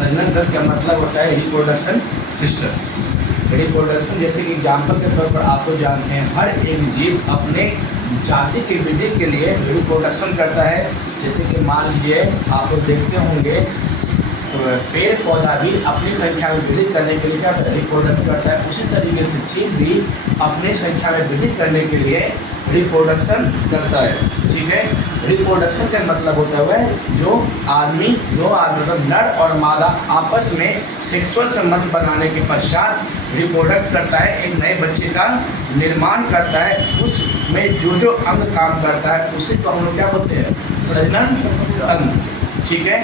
प्रजनन तंत्र का मतलब होता है रिप्रोडक्शन सिस्टम। रिप्रोडक्शन जैसे कि एग्जाम्पल के तौर पर आप तो जानते हैं हर एक जीव अपने जाति की वृद्धि के लिए रिप्रोडक्शन करता है। जैसे कि मान लीजिए आप लोग देखते होंगे तो पेड़ पौधा भी अपनी संख्या में वृद्धि करने के लिए क्या रिप्रोडक्ट करता है, उसी तरीके से जीव भी अपनी संख्या में वृद्धि करने के लिए रिप्रोडक्शन करता है। ठीक है, रिप्रोडक्शन का मतलब होता है जो आदमी मतलब नर और मादा आपस में सेक्सुअल संबंध बनाने के पश्चात रिप्रोडक्ट करता है, एक नए बच्चे का निर्माण करता है। उसमें जो अंग काम करता है उसी को हम लोग क्या बोलते हैं, प्रजनन तंत्र। ठीक है,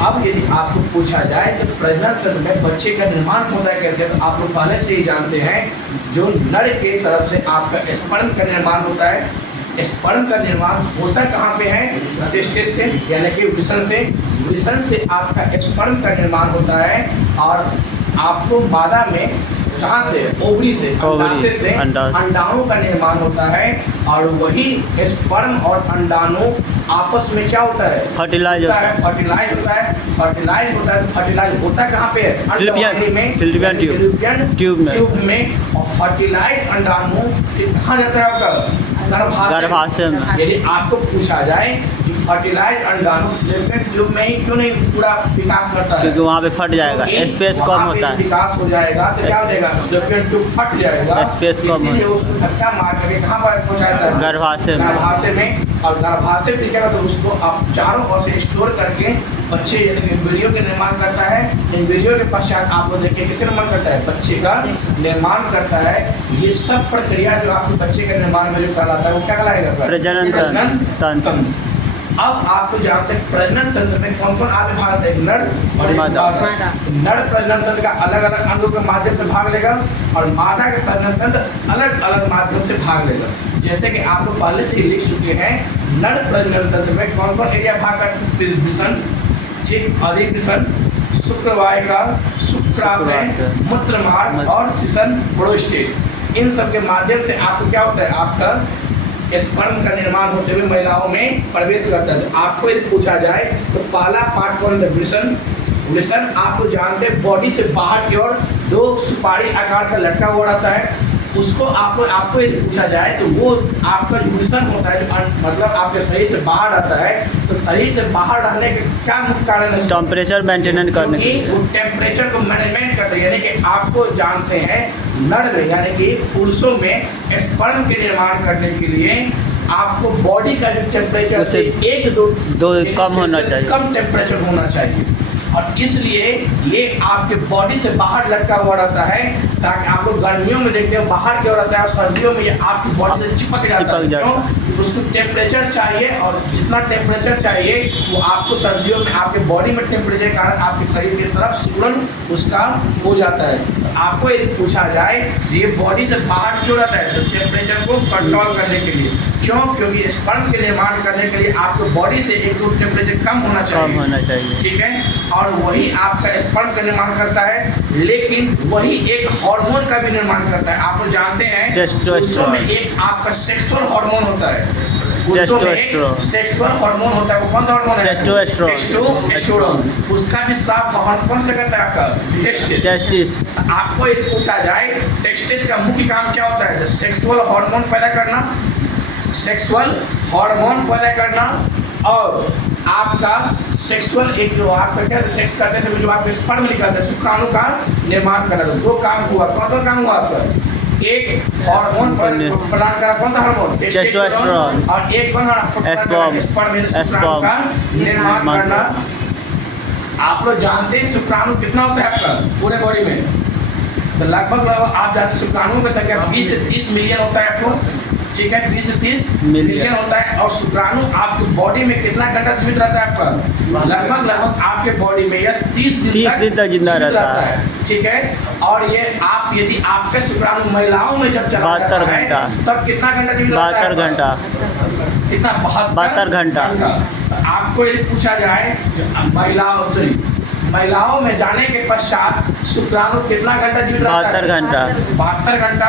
अब यदि आपको पूछा जाए तो प्रजनन तंत्र में बच्चे का निर्माण होता है कैसे, तो आप लोग पहले से ही जानते हैं जो नर के तरफ से आपका स्पर्म का निर्माण होता है। स्पर्म का निर्माण होता कहाँ पे है, टेस्टिस से यानी कि वृषण से आपका स्पर्म का निर्माण होता है। और आपको मादा में कहाँ से, ओवरी से, अंडाशय से अंडाणु का निर्माण होता है। और वही स्पर्म और अंडाणु आपस में क्या होता है, फर्टिलाइज होता है। फर्टिलाइज होता कहाँ पे है, फैलोपियन ट्यूब में। और फर्टिलाइज अंडाणु कहाँ जाता है आपका, गर्भाशय में। यदि आपको पूछा जाए कि फर्टिलाइज अंडाणु फैलोपियन ट्यूब में ही क्यों नहीं पूरा विकास करता है, क्योंकि वहाँ पे फट जाएगा, स्पेस कम होता है। विकास हो जाएगा तो क्या हो जाएगा, फैलोपियन ट्यूब फट जाएगा, स्पेस कम इसीलिए उसको धक्का मार करके कहाँ पर पहुँचाता है, गर्भाशय में। और गर्भाशय में क्या, तो उसको आप चारों ओर से स्टोर करके बच्चे यानी एम्ब्रियो के निर्माण करता है। एम्ब्रियो के पश्चात आप लोग देखिए किसका निर्माण करता है, बच्चे का निर्माण करता है। ये सब प्रक्रिया जो आपके बच्चे के निर्माण में जो कहलाता है वो क्या कहलाएगा, प्रजनन तंत्र। अब आपको जानते हैं प्रजनन तंत्र में कौन कौन आगे भाग है, नर और मादा। नर प्रजनन तंत्र का अलग अलग अंगों के माध्यम से भाग लेगा और मादा का प्रजनन तंत्र अलग अलग माध्यम से भाग लेगा। जैसे कि आप लोग पहले से ही लिख चुके हैं, नर प्रजनन तंत्र में कौन कौन एरिया भाग करते हैं, वृषण, ठीक, अधिवृषण, शुक्रवाहिका, शुक्राशय, मूत्रमार्ग और शिशन प्रोस्टेट। इन सब के माध्यम से आपको क्या होता है, आपका स्पर्म का निर्माण होते हुए महिलाओं में प्रवेश करता है। तो आपको यदि पूछा जाए तो पहला पार्ट कौन है, वृषण। आपको जानते हैं बॉडी से बाहर की ओर 2 सुपारी आकार का लटका हुआ रहता है। उसको आपको यदि पूछा जाए तो वो आपका जो वृषण होता है, जो मतलब आपके शरीर से बाहर आता है, तो शरीर से बाहर रहने के क्या मुख्य कारण है, टेम्परेचर मेंटेन करने के लिए, वो टेम्परेचर को मैनेजमेंट करते हैं। यानी कि आपको जानते हैं नर में यानी कि पुरुषों में स्पर्म के निर्माण करने के लिए आपको बॉडी का जो टेम्परेचर से 1-2 कम होना चाहिए, कम टेम्परेचर होना चाहिए। और इसलिए ये आपके बॉडी से बाहर लटका हुआ रहता है, ताकि आप लोग गर्मियों में देखते हैं बाहर की ओर रहता है और सर्दियों में ये आपकी बॉडी से चिपक जाता है। क्यों, उसको टेम्परेचर चाहिए और जितना टेम्परेचर चाहिए वो आपको सर्दियों में आपके बॉडी में टेम्परेचर के कारण आपके शरीर की तरफ सिकुड़न उसका हो जाता है। तो आपको यदि पूछा जाए ये बॉडी से बाहर क्यों रहता है, तो टेम्परेचर को कंट्रोल करने के लिए। क्यों, क्योंकि स्पर्म के निर्माण करने के लिए आपको बॉडी से 1-2 टेम्परेचर कम होना चाहिए। ठीक है, और वही आपका स्पर्म का निर्माण करता है। लेकिन वही एक हार्मोन का भी निर्माण करता है। आप लोग जानते हैं पुरुषों में एक आपका सेक्सुअल हार्मोन होता है, सेक्सुअल हार्मोन होता है। वो कौन सा हार्मोन है, टेस्टोस्टेरोन। उसका भी स्राव कौन से करता है, आपका टेस्टिस। आपको यदि पूछा जाए टेस्टिस का मुख्य काम क्या होता है, सेक्सुअल हार्मोन पैदा करना, और आपका सेक्सुअल एक जो आपका क्या सेक्स करते समय जो आपके स्पर्म निकलता है शुक्राणु का निर्माण करना। तो 2 काम हुआ, कौन काम हुआ आपका, एक हार्मोन प्रदान करा, कौन सा हार्मोन, टेस्टोस्टेरोन, और एक स्पर्म का निर्माण करना। आप लोग जानते हैं शुक्राणु कितना होता है आपका पूरे बॉडी में, तो लगभग आप जानते हैं शुक्राणुओं की संख्या 20 से 30 मिलियन होता है आपको। ठीक है, 20 से 30 मिलियन होता है। और शुक्राणु आपकी बॉडी में कितना घंटा जीवित रहता है आपका, लगभग आपके बॉडी में यह 30 दिन तक जिंदा रहता है। ठीक है, और ये आप यदि आपके शुक्राणु महिलाओं में जब चला जाता है तब कितना घंटा जीवित रहता है, 72 घंटा। कितना, 72 घंटा। आपको यदि पूछा जाए महिलाओं में जाने के पश्चात शुक्राणु कितना घंटा जीवित रहता है, 72 घंटा।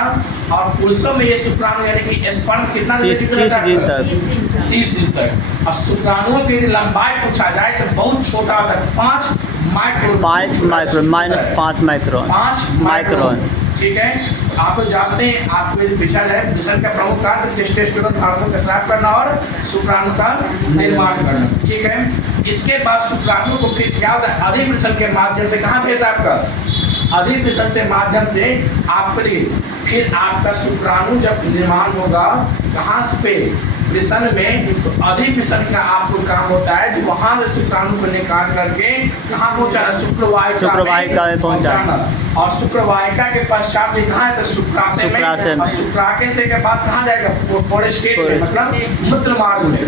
और पुरुषों में ये शुक्राणु यानी कि स्पर्म कितना 30 दिन तक। और शुक्राणुओं की यदि लंबाई पूछा जाए तो बहुत छोटा होता है, 5 micron. 5 micron minus 5 micron 5 micron. ठीक है, आप लोग जानते हैं, आपको ये पूछा जाए वृषण का प्रमुख कार्य टेस्टोस्टेरोन हार्मोन का स्राव करना और शुक्राणु का निर्माण करना। ठीक है, इसके बाद शुक्राणु को फिर क्या होता है, अधिवृषण के माध्यम से कहाँ भेजता है आपका, अधिवृषण से माध्यम से आपके फिर आपका शुक्राणु जब निर्माण होगा कहाँ पे, वृषण में, तो अधिवृषण का आपको काम होता है जो वहाँ से शुक्राणु को निकाल करके कहाँ पहुँचाना, शुक्रवाहिका में पहुँचाना। और शुक्रवाहिका के पश्चात ये कहाँ है, तो शुक्राशय में, और शुक्राशय के बाद कहाँ जाएगा, प्रोस्टेट में, मतलब मूत्र मार्ग में।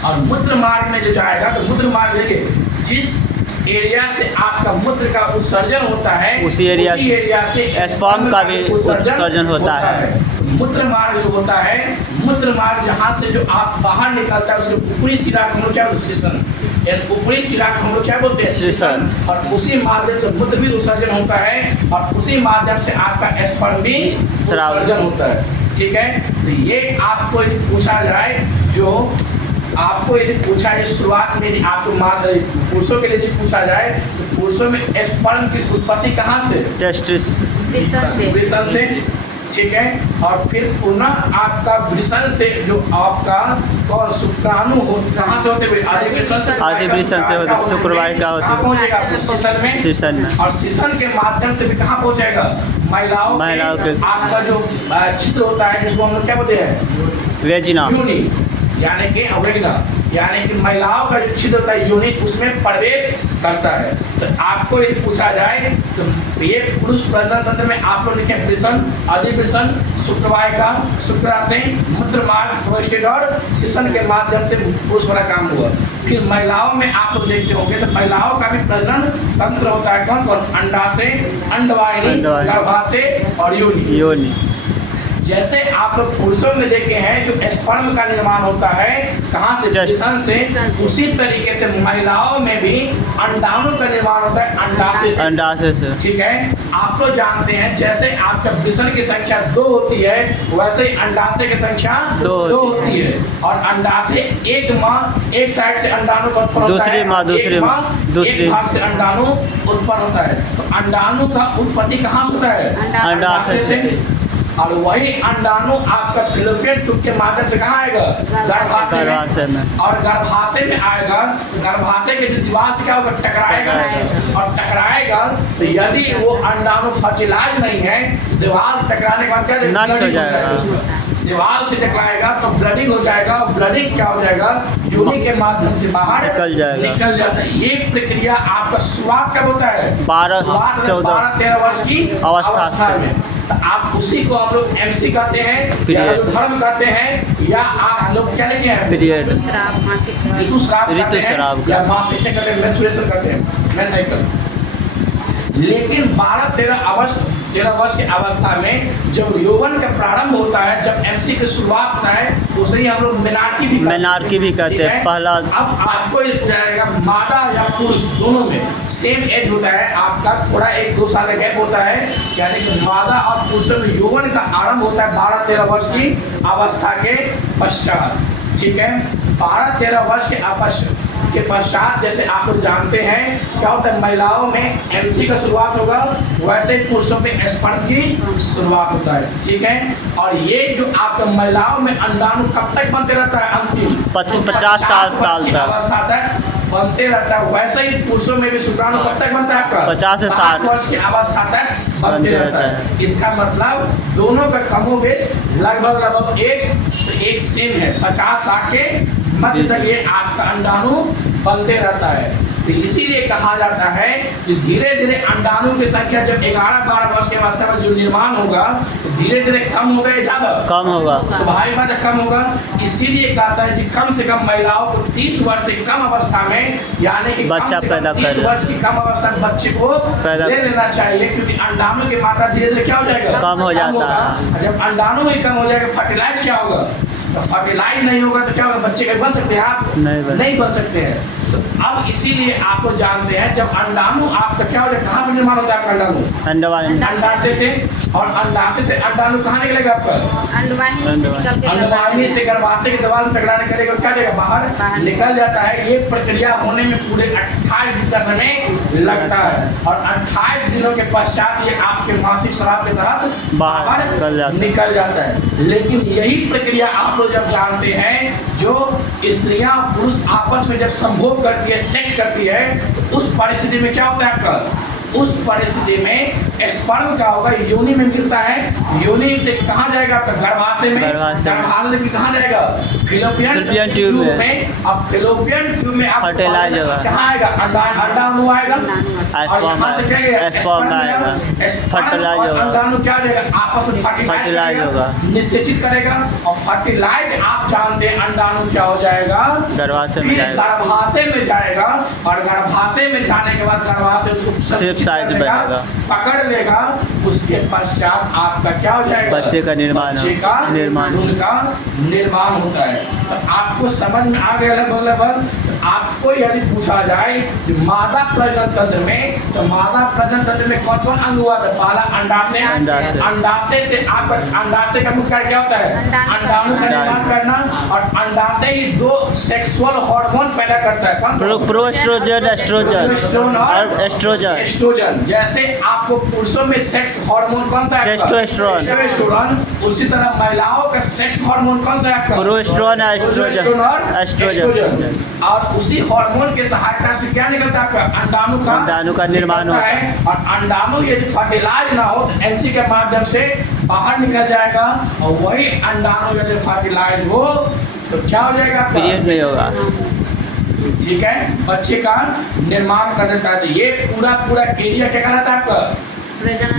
और मूत्र मार्ग में जो जाएगा तो मूत्र मार्ग देखिए, जिस एरिया से आपका मूत्र का उत्सर्जन होता है उसी एरिया से स्पर्म का भी उत्सर्जन होता है। मूत्र मार्ग जो होता है, मूत्र मार्ग जहाँ से जो आप बाहर निकलता है उसके ऊपरी शिरा को हम लोग क्या बोलते हैं, शीशन। ऊपरी शिरा को हम लोग क्या बोलते हैं, शीशन। और उसी माध्यम से मूत्र भी उत्सर्जन होता है और उसी माध्यम से आपका स्पर्म भी उत्सर्जन होता है। ठीक है, तो ये आपको यदि पूछा जाए, जो आपको यदि पूछा जाए शुरुआत में, यदि आपको पुरुषों के लिए यदि पूछा जाए तो पुरुषों में स्पर्म की उत्पत्ति कहाँ से, टेस्टिस, वृषण से। ठीक है, और फिर पुनः आपका वृषण से जो आपका शुक्राणु हो कहाँ से होते हुए, अधिवृषण से होते शुक्रवाहिका होते पहुँचेगा शीशन में, और शीशन के माध्यम से भी कहाँ पहुँचेगा, महिलाओं के आपका जो छिद्र होता है जिसको हम लोग क्या बोलते हैं, वेजिना, यानी कि अवेगना, यानी कि महिलाओं का जो छिद्र होता है योनि, उसमें प्रवेश करता है। तो आपको यदि पूछा जाए तो ये पुरुष प्रजनन तंत्र में आप लोग लिखे वृषण, अधिवृषण, शुक्रवाहिका, शुक्राशय, मूत्र मार्ग, प्रोस्टेट और शीशन के माध्यम से पुरुष वाला काम हुआ। फिर महिलाओं में आप लोग देखते होंगे तो महिलाओं का भी प्रजनन तंत्र होता है, कौन कौन, अंडाशय, अंडवाहिनी, गर्भाशय और योनि। जैसे आप लोग पुरुषों में देखे हैं जो स्पर्म का निर्माण होता है कहाँ से, वृषण से, उसी तरीके से महिलाओं में भी अंडाणु का निर्माण होता है अंडाशय से। ठीक है, आप लोग जानते हैं जैसे आपका वृषण की संख्या 2 होती है वैसे ही अंडाशय की संख्या 2 होती है। और अंडाशय एक साइड से अंडाणु का उत्पन्न होता है, दूसरी भाग से अंडाणु उत्पन्न होता है। तो अंडाणु का उत्पत्ति कहाँ से होता है, अंडाशय से। और वही अंडाणु आपका फिलोपियन ट्यूब के माध्यम से कहाँ आएगा, गर्भाशय में। और गर्भाशय में आएगा तो गर्भाशय के जो दीवार से क्या होगा, टकराएगा। और टकराएगा तो यदि वो अंडाणु फर्टिलाइज नहीं है, दीवार से टकराने के बाद क्या नष्ट हो जाएगा, दीवार से टकराएगा तो ब्लडिंग हो जाएगा। और ब्लडिंग क्या हो जाएगा, योनि के माध्यम से बाहर निकल जाता है। ये प्रक्रिया आपका शुरुआत कब होता है, 12-13 वर्ष की अवस्था में। तो आप उसी को हम लोग MC कहते हैं, या धर्म कहते हैं, या आप लोग क्या लिखे हैं, ऋतुस्राव या मासिक चक्र कहते हैं, मेंस्ट्रुएशन कहते हैं, मेंसाइकल। लेकिन 12-13 वर्ष की अवस्था में जब यौवन का प्रारंभ होता है, जब MC की शुरुआत होता है, उसे ही हम लोग मेनार्की भी कहते हैं पहला। अब आपको जाएगा मादा या पुरुष दोनों में सेम एज होता है आपका, थोड़ा 1-2 साल का गैप होता है, यानी कि मादा और पुरुषों में यौवन का आरंभ होता है 12-13 वर्ष की अवस्था के पश्चात। ठीक है, 12-13 वर्ष के पश्चात जैसे आप लोग जानते हैं क्या होता है, महिलाओं में MC का शुरुआत होगा वैसे ही पुरुषों में स्पर्म की शुरुआत होता है। ठीक है, और ये जो आपका महिलाओं में अंडाणु कब तक बनते रहता है, अंतिम 50 साल तक अवस्था तक बनते रहता है। वैसे ही पुरुषों में भी शुक्राणु कब तक बनता है आपका, 50 से 60 वर्ष की अवस्था तक बनते रहता है। इसका मतलब दोनों का कमोबेश लगभग एज एक सेम है, 50-60 के मध्य तक ये आपका अंडाणु बनते रहता है। तो इसीलिए कहा जाता है कि धीरे धीरे अंडाणु की संख्या जब 11-12 वर्ष की अवस्था में जो निर्माण होगा तो धीरे धीरे कम होगा, ज़्यादा कम होगा, स्वाभाविक बात है कम होगा। इसीलिए कहता है कि कम से कम महिलाओं को 30 वर्ष से कम अवस्था में, यानी कि बच्चा पैदा 30 वर्ष की कम अवस्था में बच्चे को ले लेना चाहिए, क्योंकि अंडाणु की मात्रा धीरे धीरे क्या हो जाएगा, कम हो जाता है। जब अंडाणु ही कम हो जाएगा, फर्टिलाइज क्या होगा, तो फर्टिलाइज नहीं होगा तो क्या होगा, बच्चे कहीं बच सकते हैं आप, नहीं बच सकते हैं। तो अब इसीलिए आप लोग जानते हैं जब अंडाणु आपका क्या हो जाए, कहाँ पर निर्माण होता है आपका अंडाणु? अंडाशय से। और अंडाशय से अंडाणु कहाँ निकलेगा आपका? अंडवाहिनी से गर्भाशय के दीवार में टकराने करेगा, क्या जाएगा? बाहर निकल जाता है। ये प्रक्रिया होने में पूरे 28 दिन का समय लगता है और 28 दिनों के पश्चात ये आपके मासिक स्राव के तहत बाहर निकल जाता है। लेकिन यही प्रक्रिया आप लोग जब जानते हैं, जो स्त्रियां पुरुष आपस में जब संभोग करती है, सेक्स करती है, तो उस परिस्थिति में क्या होता है आपका? उस परिस्थिति में स्पर्म क्या होगा? योनि में गिरता है। योनि से कहाँ जाएगा आपका? गर्भाशय में। गर्भाशय से कहाँ जाएगा? फिलोपियन ट्यूब में। अब फिलोपियन ट्यूब में आप कहाँ आएगा? अंडाणु आएगा और यहाँ से क्या स्पर्म आएगा। अंडाणु क्या जाएगा? आपस में फर्टिलाइज होगा, निषेचित करेगा और फर्टिलाइज आप जानते हैं अंडाणु क्या हो जाएगा? गर्भाशय में जाएगा और गर्भाशय में जाने के बाद गर्भाशय उसको साइज बनेगा, पकड़ लेगा। उसके पश्चात आपका क्या हो जाएगा? बच्चे का निर्माण होता है। तो आपको समझ में आ गया लगभग। आपको यदि पूछा जाए कि मादा प्रजनन तंत्र में, तो मादा प्रजनन तंत्र में कौन कौन अंग हुआ था? पहला अंडाशय। अंडाशय से आपका अंडाशय का मुख्य कार्य क्या होता है? अंडाणु का निर्माण करना। और अंडाशय ही 2 सेक्सुअल हार्मोन पैदा करता है। प्रोस्ट्रोजन, एस्ट्रोजन। जैसे आपको पुरुषों में सेक्स हार्मोन कौन सा है? टेस्टोस्टेरोन। उसी तरह महिलाओं का सेक्स हार्मोन कौन सा है आपका? प्रोस्टेरोन, एस्ट्रोजन। और उसी हार्मोन के सहायता से क्या निकलता है आपका? अंडाणु का निर्माण होता है। और अंडाणु यदि फर्टिलाइज ना हो तो एमसी के माध्यम से बाहर निकल जाएगा। और वही अंडाणु यदि फर्टिलाइज हो तो क्या हो जाएगा? पीरियड नहीं होगा। ठीक है, बच्चे का निर्माण कर देता है। ये पूरा एरिया क्या कहलाता है आपका?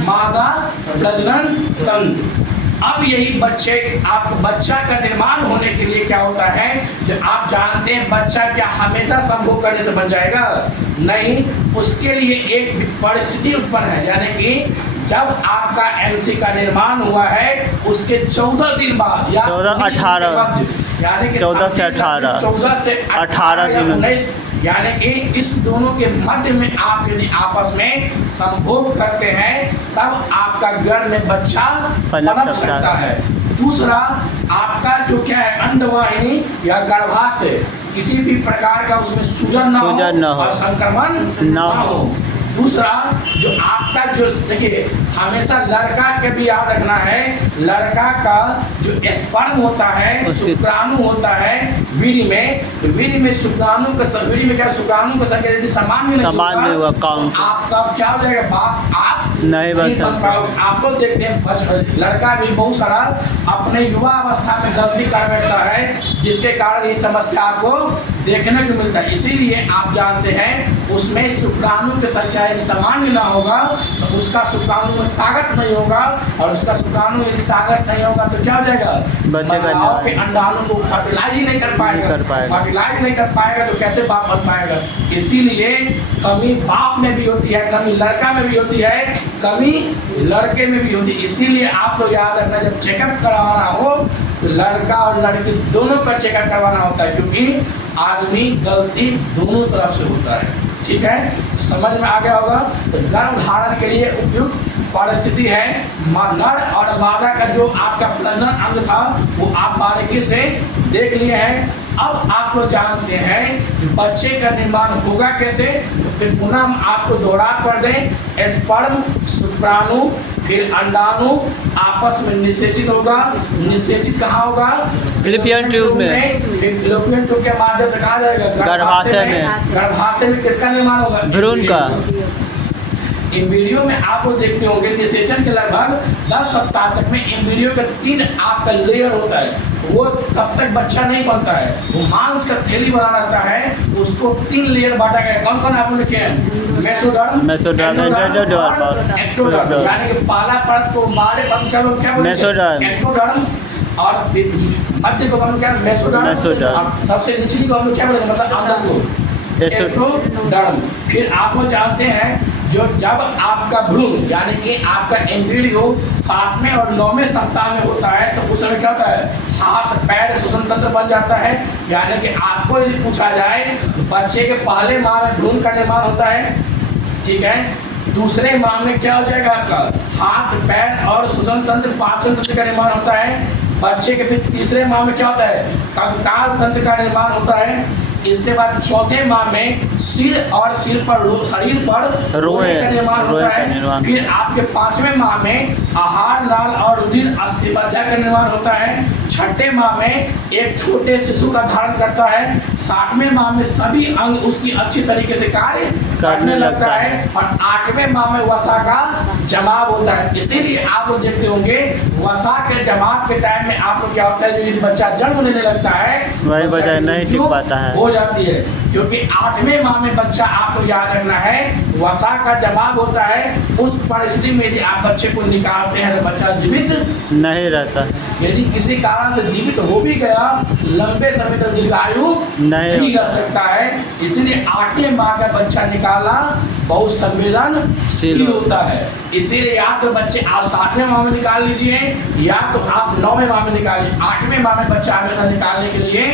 मादा प्रजनन तंत्र। अब यही बच्चा का निर्माण होने के लिए क्या होता है? जो आप जानते हैं, बच्चा क्या हमेशा संभोग करने से बन जाएगा? नहीं, उसके लिए एक परिस्थिति उत्पन्न है। यानी कि जब आपका एमसी का निर्माण हुआ है उसके 14 दिन बाद या 14 से 18 दिन, यानी कि इस दोनों के मध्य में आप यदि आपस में संभोग करते हैं तब आपका गर्भ में बच्चा पनप सकता है। दूसरा, आपका जो क्या है, अंडवाहिनी या गर्भाशय किसी भी प्रकार का उसमें सूजन न हो और संक्रमण न हो। दूसरा, जो आपका जो देखिए, हमेशा लड़का के भी याद रखना है, लड़का का जो स्पर्म होता है, शुक्राणु होता है वीर्य में शुक्राणु का शुक्राणु का संख्या यदि समान नहीं होगा आपका क्या हो जाएगा? बाप आप नहीं बन पाओगे। आप लोग देखते हैं, बस लड़का भी बहुत सारा अपने युवा अवस्था में गलती कर बैठता है, जिसके कारण ये समस्या आपको देखने को मिलता है। इसीलिए आप जानते हैं उसमें शुक्राणु की संख्या यदि समान ना होगा तो उसका शुक्राणु में ताकत नहीं होगा, और उसका शुक्राणु यदि ताकत नहीं होगा तो क्या हो जाएगा? महिलाओं के अंडाणु को फर्टिलाइज ही नहीं कर पाएगा। फर्टिलाइज नहीं कर पाएगा तो कैसे बाप बन पाएगा? इसीलिए कमी बाप में भी होती है, कमी लड़का में भी होती है, कमी लड़के में भी होती है। इसीलिए आप लोग याद रखना, जब चेकअप करवाना हो तो लड़का और लड़की दोनों का चेकअप करवाना होता है, क्योंकि आदमी गलती दोनों तरफ से होता है। ठीक है, समझ में आ गया होगा। तो गर्भ धारण के लिए उपयुक्त परिस्थिति है। नर और मादा का जो आपका प्रजनन अंग था वो आप बारीकी से देख लिए हैं। अब आप लोग जानते हैं कि बच्चे का निर्माण होगा कैसे, तो फिर पुनः हम आपको दोहरा कर दें। स्पर्म, शुक्राणु, फिर अंडाणु आपस में निषेचित होगा। निषेचित कहाँ होगा? फिलिपियन ट्यूब में। फिलिपियन ट्यूब के माध्यम से कहा जाएगा? गर्भाशय में। गर्भाशय में किसका निर्माण होगा? भ्रूण का। एम्ब्रियो में आप लोग देखते होंगे निषेचन के लगभग 10 सप्ताह तक में एम्ब्रियो का 3 आपका लेयर होता है। वो तब तक बच्चा नहीं बनता है, वो मांस का थैली बना रहता है, उसको 3 लेयर बांटा गया। कौन कौन आप लोग लिखे हैं? Mesoderm, ectoderm. यानी कि पहला परत को बाहरी परत क्या बोलते हैं? एक्टोडर्म। और मध्य को हम क्या? मेसोडर्म। और सबसे निचली को हम क्या बोलेंगे? मतलब अंदर को एक्टोडर्म। फिर आप वो जानते हैं जो जब आपका भ्रूण यानी कि आपका एम्ब्रियो 7वें और 9वें सप्ताह में होता है तो उस समय क्या होता है, हाथ पैर श्वसन तंत्र बन जाता है। यानी कि आपको यदि पूछा जाए तो बच्चे के पहले माह में भ्रूण का निर्माण होता है, ठीक है। दूसरे माह में क्या हो जाएगा, आपका हाथ पैर और श्वसन तंत्र पाचन तंत्र का निर्माण होता है। बच्चे के फिर तीसरे माह में क्या होता है, कंकाल तंत्र का निर्माण होता है। इसके बाद चौथे माह में सिर और शरीर पर रोए का निर्माण होता है। फिर आपके 5वें माह में आहार नाल और रुधिर अस्थिमज्जा का निर्माण होता है। छठे माह में एक छोटे शिशु का धारण करता है। 7वें माह में सभी अंग उसकी अच्छी तरीके से कार्य करने लगता है। और 8वें माह में वसा का जमाव होता है। इसीलिए आप लोग देखते होंगे वसा के जमाव के टाइम में आप लोग क्या होता है, जो बच्चा जन्म लेने लगता है वही बच्चा नहीं टिक पाता है, हो जाती है। क्योंकि 8वें माह में बच्चा, आपको याद रखना है, वसा का जमाव होता है। उस परिस्थिति में यदि आप बच्चे को निकालते हैं तो बच्चा जीवित नहीं रहता। यदि किसी कारण से जीवित हो भी गया, लंबे समय तक दीर्घायु नहीं रह सकता है। इसलिए 8वें माह का बच्चा निकालना बहुत संवेदनशील होता है। इसीलिए या तो बच्चे आप 7वें माह में निकाल लीजिए या तो आप 9वें माह में निकालिए। 8वें माह में बच्चा हमेशा निकालने के लिए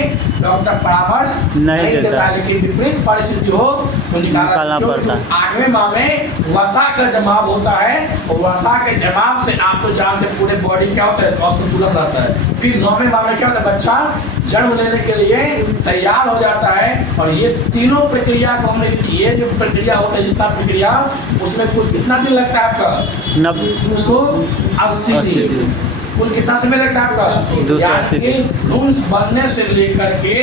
डॉक्टर परामर्श नहीं देता है, लेकिन विपरीत परिस्थिति हो तो निकालना पड़ता है। 8वें माह में वसा का जमाव होता है और वसा के जमाव से आप तो जानते पूरे बॉडी क्या होता है, असंतुलन रहता है। फिर 9वें माह में क्या होता है, बच्चा जन्म लेने के लिए तैयार हो जाता है। और ये तीनों प्रक्रिया को हमने, ये जो प्रक्रिया होता है, जितना प्रक्रिया उसमें कुल कितना दिन लगता है आपका, 280 दिन। कुल कितना समय लगता है आपका, यानी भ्रूण बनने से लेकर के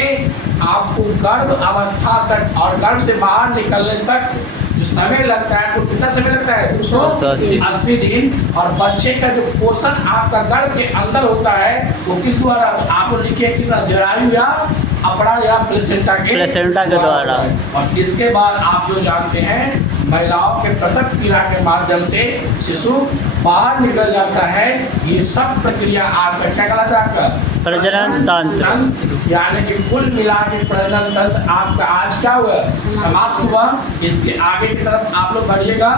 आपको गर्भ अवस्था तक और गर्भ से बाहर निकलने तक जो समय लगता है, तो कितना समय लगता है, 280 दिन। और बच्चे का जो पोषण आपका गर्भ के अंदर होता है वो किस द्वारा, आपको लिखिए किस, जरायु या अपरा या प्लेसेंटा के द्वारा। और इसके बाद आप जो जानते हैं, महिलाओं के प्रसव क्रिया के माध्यम से शिशु बाहर निकल जाता है। ये सब प्रक्रिया आपका क्या कहलाता है, आपका प्रजनन तंत्र। यानी कि कुल मिला के प्रजनन तंत्र आपका आज क्या हुआ, समाप्त हुआ। इसके आगे की तरफ आप लोग बढ़िएगा,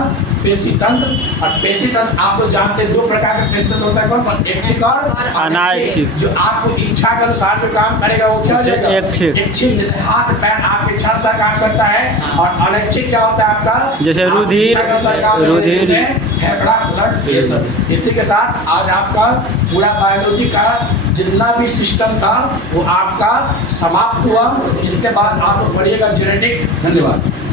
पेशी तंत्र। और पेशी तंत्र आप लोग जानते हैं 2 प्रकार का पेशी तंत्र होता है, कौन, ऐच्छिक और अनैच्छिक। जो आपको इच्छा के अनुसार जो काम करेगा वो क्या हो जाएगा, ऐच्छिक। जैसे हाथ पैर आपकी इच्छा अनुसार काम करता है। और अनैच्छिक क्या होता है आपका, जैसे रुधिर, फेफड़ा, ब्लड, ये सब। इसी के साथ आज आपका पूरा बायोलॉजी का जितना भी सिस्टम था वो आपका समाप्त हुआ। इसके बाद आप बढ़िएगा जेनेटिक। धन्यवाद।